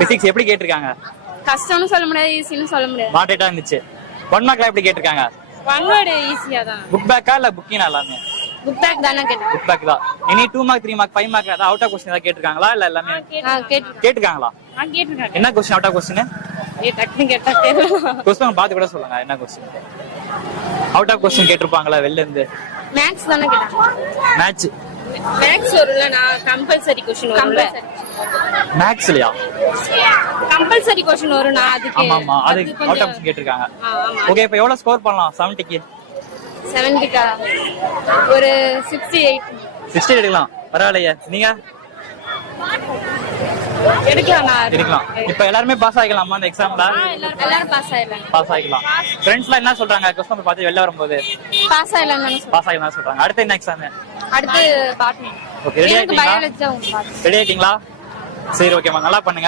Physics எப்படி கேட்டிருக்காங்க? கஷ்டம்னு சொல்ல முடியாது, ஈஸின்னு சொல்ல முடியாது. மாடரேட்டா இருந்துச்சு. 1 மார்க்ல எப்படி கேட்டிருக்காங்க? 1 வேர்ட் ஈஸியா தான். புக் பேக்கா இல்ல புக்கினா எல்லாமே? புக் பேக் தானே கேட்டேன். புக் பேக் தான். இனி 2 மார்க் 3 மார்க் 5 மார்க் ஏதாவது அவுட் ஆஃப் क्वेश्चन ஏதாவது கேட்டிருக்காங்களா இல்ல எல்லாமே கேட்டிருக்காங்களா? கேட்டிருக்காங்க. என்ன क्वेश्चन அவுட் ஆஃப் क्वेश्चन? டக்குனு கேட்டா தெரியல. क्वेश्चन பார்த்து கூட சொல்லுங்க என்ன क्वेश्चन. அவுட் ஆஃப் क्वेश्चन கேட்டிருப்பாங்களா வெளில இருந்து? மேத்ஸ் தானே கேட்டாங்க. மேத்ஸ் வரும்ல, நான் கம்பல்சரி क्वेश्चन வரும்ல. மேத்ஸ்லயா கம்பல்சரி क्वेश्चन வரும், நான் அதுக்கு ஆமா ஆமா அது அவுட் ஆஃப் क्वेश्चन கேட்டிருக்காங்க. ஓகே இப்போ எவ்வளவு ஸ்கோர் பண்ணலாம் 70க்கு? 70க்கா ஒரு 68. 60 எடுக்கலாம். பரவாயில்லையே. நீங்க எடுக்கலாம். இப்ப எல்லாருமே பாஸ் ஆகிக்கலாமா இந்த எக்ஸாம்ல? எல்லாரும் பாஸ் ஆயிடலாம். பாஸ் ஆகிக்கலாம். ஃப்ரெண்ட்ஸ்லாம் என்ன சொல்றாங்க क्वेश्चन பார்த்து வெளில வரும்போது? பாஸ் ஆயிடலாம் தான சொல்றாங்க. பாஸ் ஆகிக்கலாம் சொல்றாங்க. அடுத்து என்ன எக்ஸாம்? அடுத்து பாட்னி. ஓகே ரெடி ஆயிட்டீங்களா? பயாலஜி தான். ரெடி ஆயிட்டீங்களா? சரி ஓகேமா, நல்லா பண்ணுங்க.